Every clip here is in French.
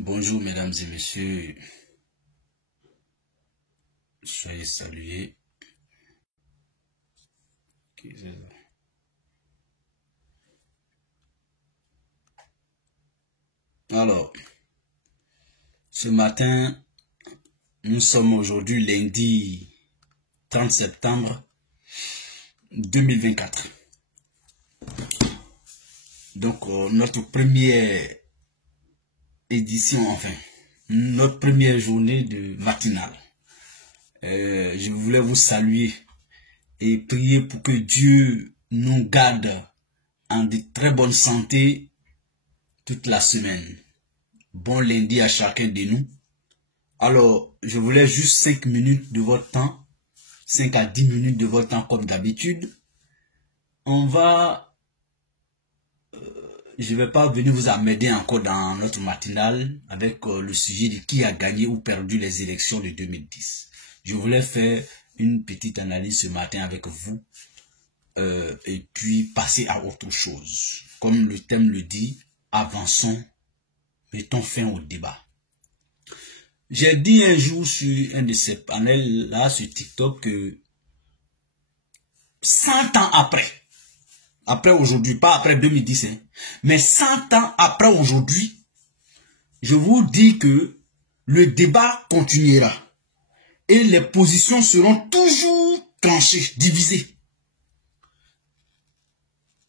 Bonjour mesdames et messieurs, soyez salués. Alors, ce matin, nous sommes aujourd'hui lundi 30 septembre 2024. Donc, notre première édition, enfin, notre première journée de matinale. Je voulais vous saluer et prier pour que Dieu nous garde en de très bonne santé toute la semaine. Bon lundi à chacun de nous. Alors, je voulais juste 5 minutes de votre temps, 5 à 10 minutes de votre temps comme d'habitude. Je ne vais pas venir vous amener encore dans notre matinale avec le sujet de qui a gagné ou perdu les élections de 2010. Je voulais faire une petite analyse ce matin avec vous et puis passer à autre chose. Comme le thème le dit, avançons, mettons fin au débat. J'ai dit un jour sur un de ces panels là sur TikTok que 100 ans après aujourd'hui, pas après 2010, hein, mais 100 ans après aujourd'hui, je vous dis que le débat continuera et les positions seront toujours tranchées, divisées.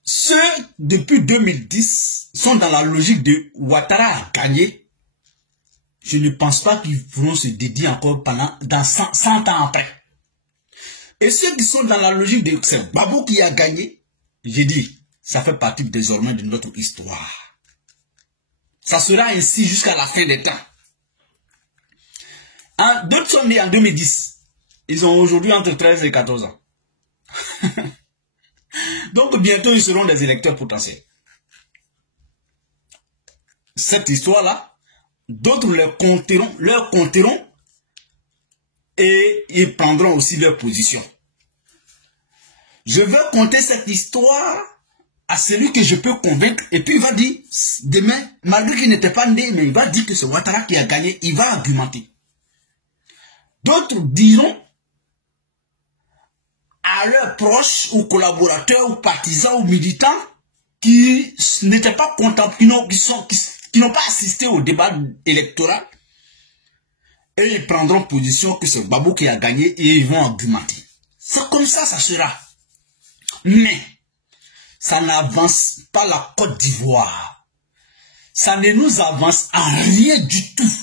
Ceux depuis 2010 sont dans la logique de Ouattara a gagné. Je ne pense pas qu'ils pourront se dédier encore dans 100 ans après. Et ceux qui sont dans la logique de c'est Babou qui a gagné, j'ai dit, ça fait partie désormais de notre histoire. Ça sera ainsi jusqu'à la fin des temps. D'autres sont nés en 2010. Ils ont aujourd'hui entre 13 et 14 ans. Donc bientôt ils seront des électeurs potentiels. Cette histoire-là, d'autres leur compteront et ils prendront aussi leur position. Je veux compter cette histoire à celui que je peux convaincre et puis il va dire, demain, malgré qu'il n'était pas né, mais il va dire que c'est Ouattara qui a gagné, il va argumenter. D'autres diront à leurs proches ou collaborateurs ou partisans ou militants qui n'étaient pas contents, qui n'ont pas assisté au débat électoral et ils prendront position que c'est Babou qui a gagné et ils vont argumenter. C'est comme ça, ça sera. Mais ça n'avance pas la Côte d'Ivoire. Ça ne nous avance en rien du tout.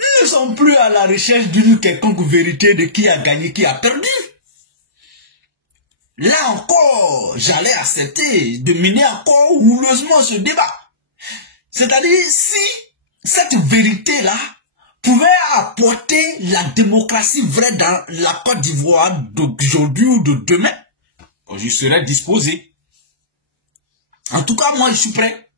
Nous ne sommes plus à la recherche d'une quelconque vérité de qui a gagné, qui a perdu. Là encore, j'allais accepter de mener encore houleusement ce débat. C'est-à-dire, si cette vérité-là pouvait apporter la démocratie vraie dans la Côte d'Ivoire d'aujourd'hui ou de demain, je serais disposé. En tout cas, moi, je suis prêt.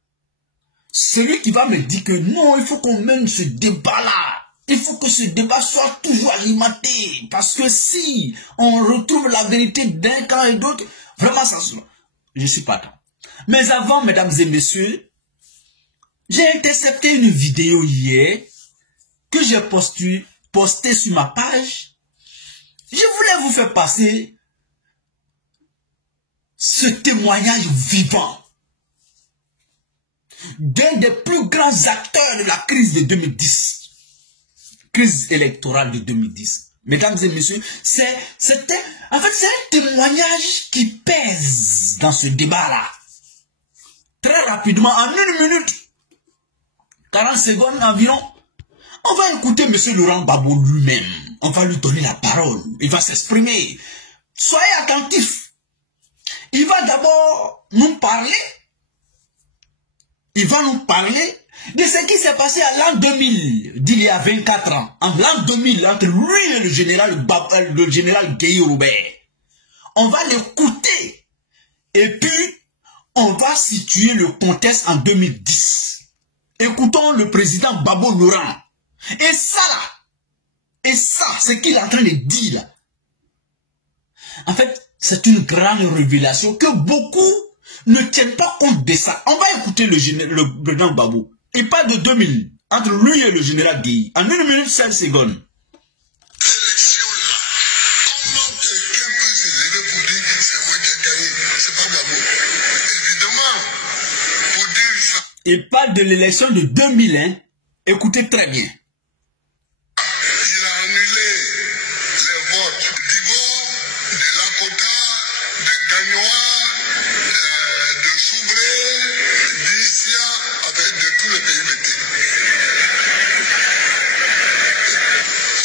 Celui qui va me dire que non, il faut qu'on mène ce débat-là. Il faut que ce débat soit toujours alimenté. Parce que si on retrouve la vérité d'un camp et d'autre, vraiment, ça se... Je suis pas d'accord. Mais avant, mesdames et messieurs, j'ai intercepté une vidéo hier que j'ai postée sur ma page. Je voulais vous faire passer ce témoignage vivant d'un des plus grands acteurs de la crise de 2010. Crise électorale de 2010. Mesdames et messieurs, c'est un témoignage qui pèse dans ce débat-là. Très rapidement, en 1 minute, 40 secondes environ, on va écouter M. Laurent Gbagbo lui-même. On va lui donner la parole. Il va s'exprimer. Soyez attentifs. Il va d'abord nous parler. Il va nous parler de ce qui s'est passé à l'an 2000, d'il y a 24 ans. En l'an 2000, entre lui et le général Guéhi Robert. On va l'écouter. Et puis, on va situer le contexte en 2010. Écoutons le président Gbagbo Laurent. Et ça, ce qu'il est en train de dire là. En fait, c'est une grande révélation que beaucoup ne tiennent pas compte de ça. On va écouter le président Gbagbo. Il parle de 2000, entre lui et le général Gueye, en 1 minute 16 secondes. Il parle de l'élection de 2001. Écoutez très bien. Il a annulé les votes d'Ivo, de Lakota, de Gagnoa, de Soubré, d'Issia, avec de tous les pays métis.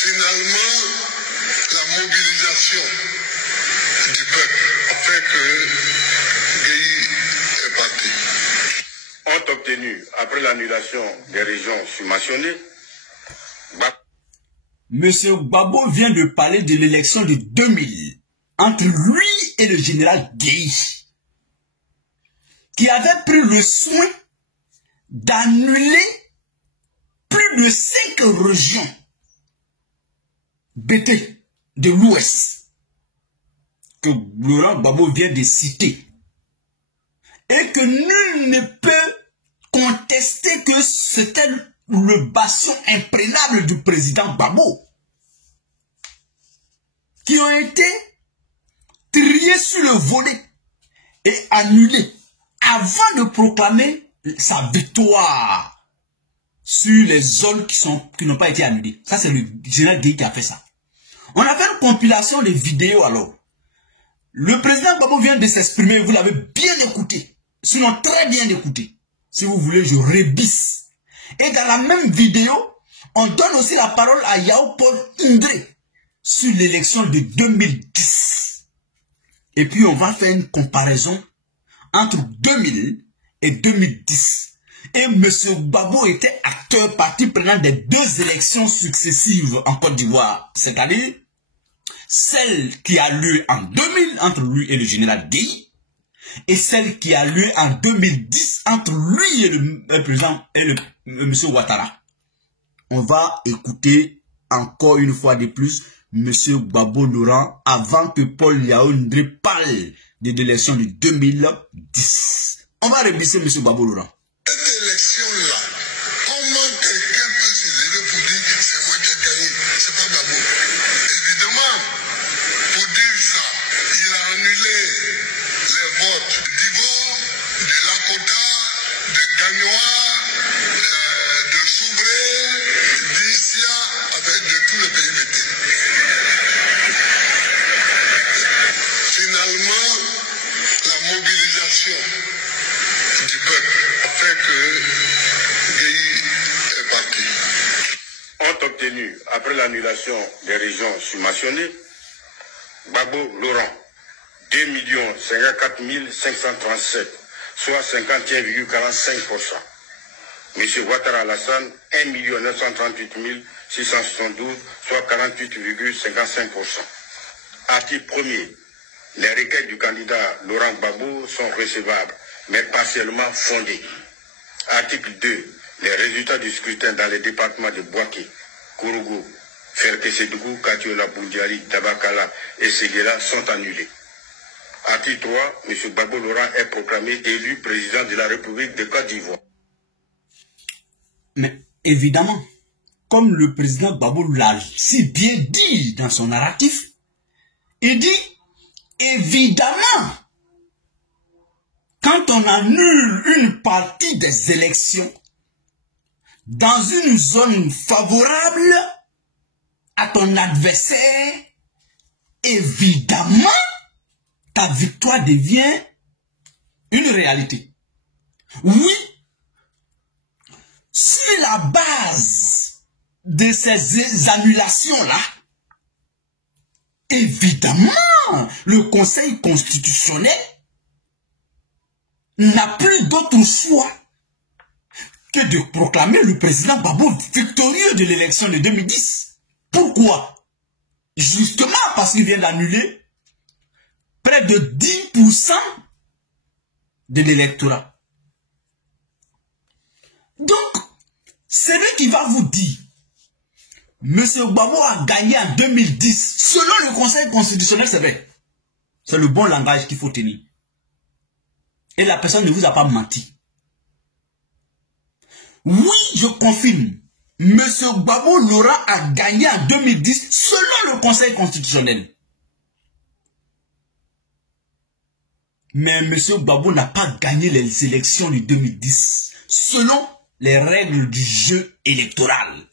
Finalement, la mobilisation du peuple a fait que Gueye est parti. Ont obtenu, après l'annulation des régions subventionnées, Monsieur Gbagbo vient de parler de l'élection de 2000 entre lui et le général Gueye, qui avait pris le soin d'annuler plus de 5 régions BT de l'Ouest que Laurent Gbagbo vient de citer, et que nul ne peut contester que c'était le bastion imprégnable du président Gbagbo, qui ont été triés sur le volet et annulés avant de proclamer sa victoire sur les zones qui n'ont pas été annulées. Ça, c'est le général Gueye qui a fait ça. On a fait une compilation de vidéos alors. Le président Gbagbo vient de s'exprimer, vous l'avez bien écouté. Sinon, très bien écouté. Si vous voulez, je rebisse. Et dans la même vidéo, on donne aussi la parole à Yao Paul Indré sur l'élection de 2010. Et puis, on va faire une comparaison entre 2000 et 2010. Et M. Gbagbo était acteur partie prenante des 2 élections successives en Côte d'Ivoire. C'est-à-dire celle qui a lieu en 2000 entre lui et le général Gueye, et celle qui a lieu en 2010 entre lui et le président et le M. Ouattara. On va écouter encore une fois de plus M. Gbagbo Laurent avant que Paul Yaoundé parle de l'élection de 2010. On va rebisser M. Gbagbo Laurent. Cette élection-là, comment quelqu'un peut se lever pour dire que c'est moi qui ai gagné, c'est pas Gbagbo? Évidemment, pour dire ça, il a annulé les votes d'Ivo, de Lakota, de Gagnoa, de Soubré, d'Issia, avec de tous les pays métis. Finalement, la mobilisation du peuple a fait que Gueye est parti. Ont obtenu, après l'annulation des régions subventionnées, Gbagbo Laurent, 2 54 537, soit 51,45%. M. Ouattara Alassane, 1 938 672, soit 48,55%. Article 1er. Les requêtes du candidat Laurent Gbagbo sont recevables, mais partiellement fondées. Article 2. Les résultats du scrutin dans les départements de Bouaké, Kourougou, Ferté-Sédougou, Katiola, Boundiali, Tabakala et Séguéla sont annulés. Article 3. M. Gbagbo Laurent est proclamé élu président de la République de Côte d'Ivoire. Mais évidemment, comme le président Gbagbo l'a si bien dit dans son narratif, il dit évidemment, quand on annule une partie des élections dans une zone favorable à ton adversaire, évidemment, ta victoire devient une réalité. Oui, sur la base de ces annulations-là, évidemment, le Conseil constitutionnel n'a plus d'autre choix que de proclamer le président Gbagbo victorieux de l'élection de 2010. Pourquoi? Justement parce qu'il vient d'annuler près de 10% de l'électorat. Donc, celui qui va vous dire M. Gbagbo a gagné en 2010, selon le Conseil constitutionnel, c'est vrai. C'est le bon langage qu'il faut tenir. Et la personne ne vous a pas menti. Oui, je confirme. Monsieur Gbagbo l'aura à gagner en 2010 selon le Conseil constitutionnel. Mais monsieur Gbagbo n'a pas gagné les élections de 2010 selon les règles du jeu électoral.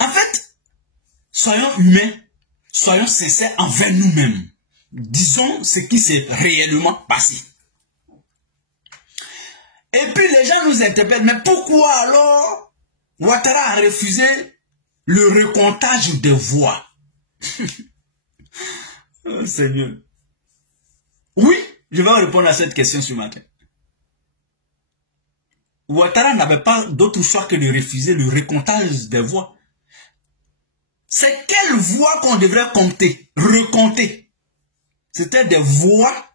En fait, soyons humains, soyons sincères envers nous-mêmes. Disons ce qui s'est réellement passé. Et puis les gens nous interpellent, mais pourquoi alors Ouattara a refusé le recomptage des voix? Oh, Seigneur. Oui, je vais répondre à cette question ce matin. Ouattara n'avait pas d'autre choix que de refuser le recomptage des voix. C'est quelles voix qu'on devrait compter, recompter? C'était des voix.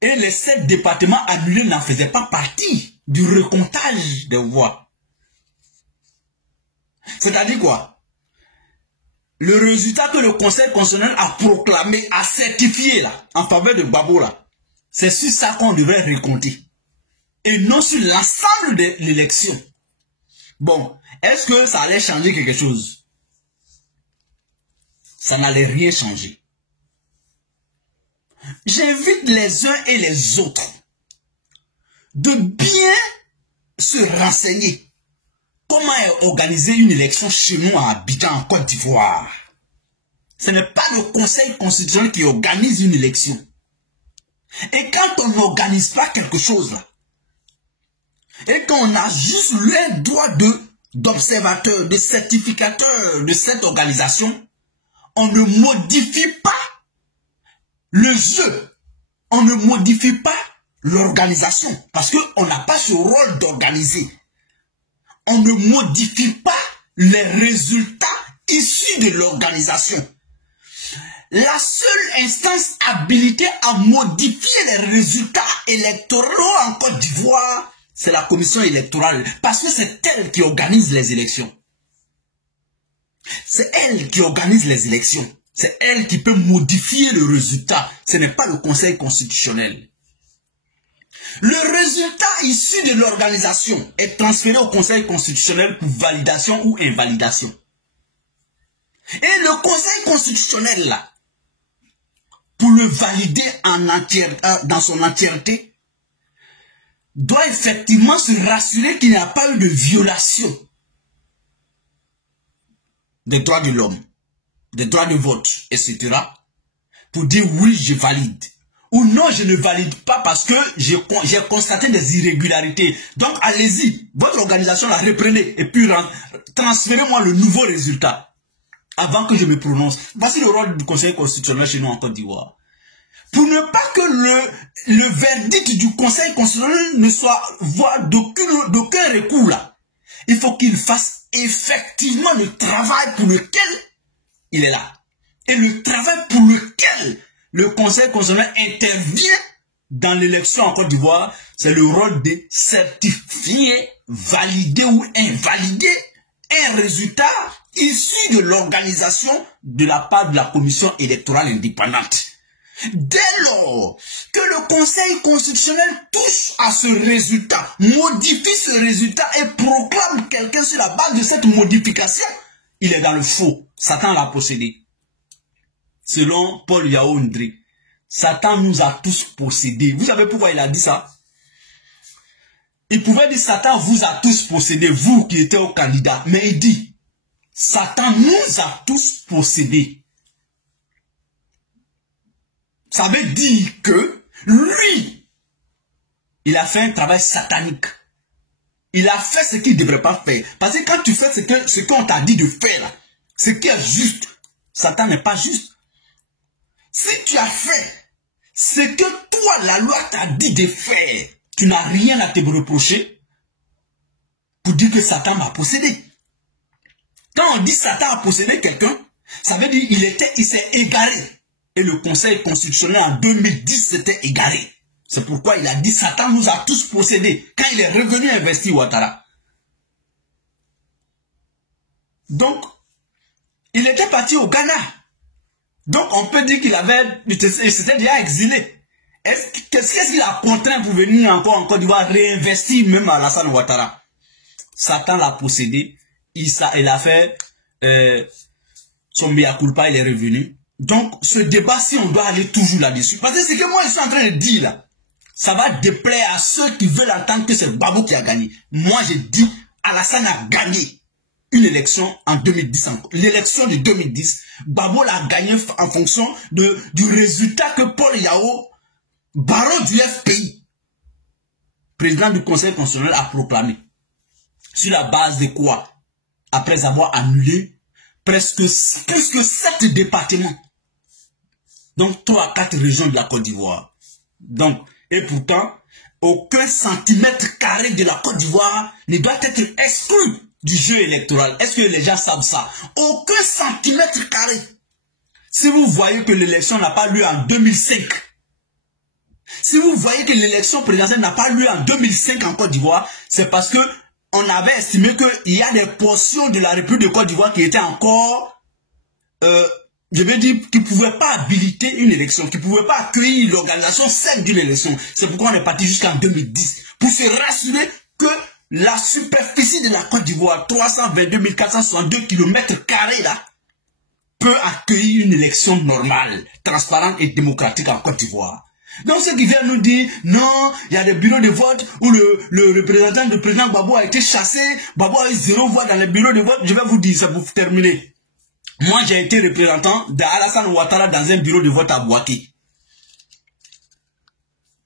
Et les 7 départements annulés n'en faisaient pas partie du recomptage des voix. C'est-à-dire quoi? Le résultat que le Conseil constitutionnel a proclamé, a certifié là, en faveur de Gbagbo là, c'est sur ça qu'on devrait recompter. Et non sur l'ensemble de l'élection. Bon, est-ce que ça allait changer quelque chose? Ça n'allait rien changer. J'invite les uns et les autres de bien se renseigner. Comment est organisée une élection chez nous à Abidjan, en Côte d'Ivoire? Ce n'est pas le Conseil constitutionnel qui organise une élection. Et quand on n'organise pas quelque chose là, et qu'on a juste le droit d'observateur, de certificateur de cette organisation, on ne modifie pas le jeu. On ne modifie pas l'organisation. Parce qu'on n'a pas ce rôle d'organiser. On ne modifie pas les résultats issus de l'organisation. La seule instance habilitée à modifier les résultats électoraux en Côte d'Ivoire, c'est la commission électorale. Parce que c'est elle qui organise les élections. C'est elle qui organise les élections. C'est elle qui peut modifier le résultat. Ce n'est pas le Conseil constitutionnel. Le résultat issu de l'organisation est transféré au Conseil constitutionnel pour validation ou invalidation. Et le Conseil constitutionnel, là, pour le valider dans son entièreté, doit effectivement se rassurer qu'il n'y a pas eu de violation des droits de l'homme, des droits de vote, etc. Pour dire oui, je valide. Ou non, je ne valide pas parce que j'ai constaté des irrégularités. Donc, allez-y, votre organisation la reprenez et puis transférez-moi le nouveau résultat avant que je me prononce. Voici le rôle du Conseil constitutionnel chez nous en Côte d'Ivoire. Pour ne pas que le verdict du Conseil constitutionnel ne soit voie d'aucun recours là, il faut qu'il fasse effectivement le travail pour lequel il est là. Et le travail pour lequel le Conseil constitutionnel intervient dans l'élection en Côte d'Ivoire, c'est le rôle de certifier, valider ou invalider un résultat issu de l'organisation de la part de la commission électorale indépendante. Dès lors que le Conseil constitutionnel touche à ce résultat, modifie ce résultat et proclame quelqu'un sur la base de cette modification, il est dans le faux. Satan l'a possédé. Selon Paul Yaoundé, Satan nous a tous possédés. Vous savez pourquoi il a dit ça? Il pouvait dire Satan vous a tous possédés, vous qui étiez au candidat. Mais il dit, Satan nous a tous possédés. Ça veut dire que lui, il a fait un travail satanique. Il a fait ce qu'il ne devrait pas faire. Parce que quand tu fais ce qu'on t'a dit de faire, ce qui est juste, Satan n'est pas juste. Si tu as fait ce que toi, la loi t'a dit de faire, tu n'as rien à te reprocher pour dire que Satan m'a possédé. Quand on dit Satan a possédé quelqu'un, ça veut dire il s'est égaré. Et le Conseil constitutionnel en 2010 s'était égaré. C'est pourquoi il a dit Satan nous a tous possédés quand il est revenu investir Ouattara. Donc, il était parti au Ghana. Donc, on peut dire qu'il s'était déjà exilé. Qu'est-ce qu'il a contraint pour venir encore en Côte d'Ivoire réinvestir même à Alassane Ouattara? Satan l'a possédé. Il a fait son mea culpa, il est revenu. Donc, ce débat, si on doit aller toujours là-dessus, parce que ce que moi je suis en train de dire là, ça va déplaire à ceux qui veulent entendre que c'est Gbagbo qui a gagné. Moi, je dis, Alassane a gagné une élection en 2010. L'élection de 2010, Gbagbo l'a gagné en fonction du résultat que Paul Yao, baron du FPI, président du Conseil constitutionnel, a proclamé. Sur la base de quoi? Après avoir annulé plus que 7 départements. Donc 3 à 4 régions de la Côte d'Ivoire. Donc, et pourtant, aucun centimètre carré de la Côte d'Ivoire ne doit être exclu du jeu électoral. Est-ce que les gens savent ça? Aucun centimètre carré. Si vous voyez que l'élection n'a pas lieu en 2005, si vous voyez que l'élection présidentielle n'a pas lieu en 2005 en Côte d'Ivoire, c'est parce que on avait estimé qu'il y a des portions de la République de Côte d'Ivoire qui étaient encore, je veux dire, qui ne pouvaient pas habiliter une élection, qui ne pouvaient pas accueillir l'organisation saine d'une élection. C'est pourquoi on est parti jusqu'en 2010, pour se rassurer que la superficie de la Côte d'Ivoire, 322 462 km² là, peut accueillir une élection normale, transparente et démocratique en Côte d'Ivoire. Donc ceux qui viennent nous dire, non, il y a des bureaux de vote où le représentant du président Gbagbo a été chassé, Gbagbo a eu 0 voix dans les bureaux de vote, je vais vous dire ça pour terminer. Moi j'ai été représentant d'Alassane Ouattara dans un bureau de vote à Bouaké.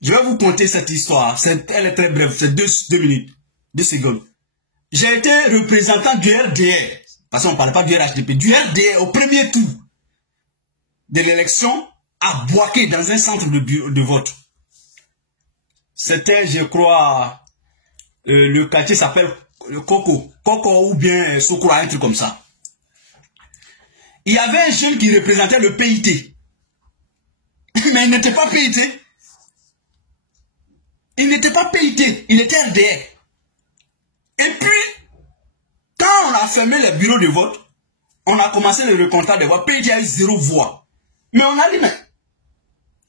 Je vais vous conter cette histoire, elle est très brève, c'est 2 minutes, 2 secondes. J'ai été représentant du RDR, parce qu'on ne parlait pas du RHDP, du RDR au premier tour de l'élection à Bouaké, dans un centre de vote. C'était, je crois, le quartier s'appelle Coco ou bien Sokora, un truc comme ça. Il y avait un jeune qui représentait le PIT. Mais il n'était pas PIT. Il n'était pas PIT, il était RDR. Et puis, quand on a fermé les bureaux de vote, on a commencé le recomptage des voix. PIT a eu 0 voix. Mais on a dit, mais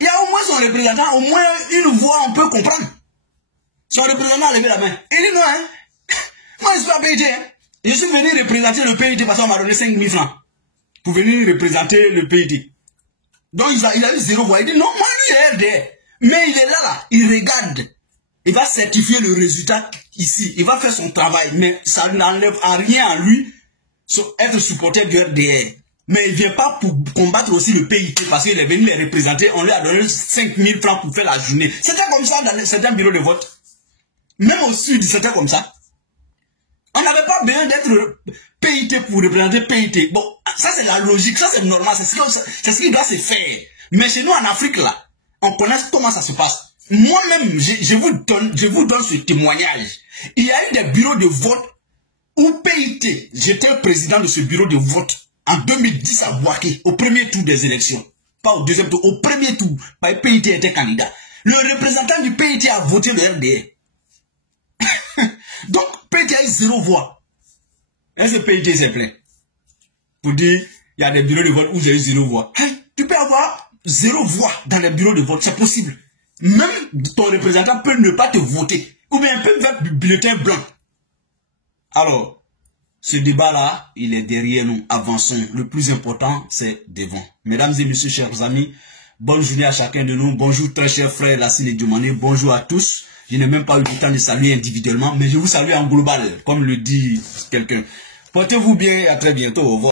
il y a au moins son représentant, au moins une voix, on peut comprendre. Son représentant a levé la main. Il dit non, hein. Moi, je ne suis pas PIT. Hein. Je suis venu représenter le PIT parce qu'on m'a donné 5 000 francs pour venir représenter le PIT. Donc, il a eu 0 voix. Il dit non, moi, lui, il est RDR. Mais il est là, il regarde. Il va certifier le résultat ici. Il va faire son travail. Mais ça n'enlève rien à lui être supporter du RDR. Mais il ne vient pas pour combattre aussi le PIT parce qu'il est venu les représenter. On lui a donné 5 000 francs pour faire la journée. C'était comme ça dans certains bureaux de vote. Même au sud, c'était comme ça. On n'avait pas besoin d'être PIT pour représenter PIT. Bon, ça c'est la logique, ça c'est normal, c'est ce qui doit se faire. Mais chez nous en Afrique là, on connaît comment ça se passe. Moi-même, je vous donne ce témoignage. Il y a eu des bureaux de vote où PIT, j'étais président de ce bureau de vote en 2010 à Bouaké, au premier tour des élections. Pas au deuxième tour, au premier tour. PIT était candidat. Le représentant du PIT a voté le RDR. Donc, PIT a eu 0 voix. Et ce PIT s'est plaint. Pour dire, il y a des bureaux de vote où j'ai eu 0 voix. Hein? Tu peux avoir 0 voix dans les bureaux de vote, c'est possible. Même ton représentant peut ne pas te voter. Ou bien il peut faire du bulletin blanc. Alors, ce débat-là, il est derrière nous. Avançons. Le plus important, c'est devant. Mesdames et messieurs, chers amis, bonne journée à chacun de nous. Bonjour, très chers frères Lassine et Diomané. Bonjour à tous. Je n'ai même pas eu le temps de saluer individuellement, mais je vous salue en global, comme le dit quelqu'un. Portez-vous bien et à très bientôt. Au revoir.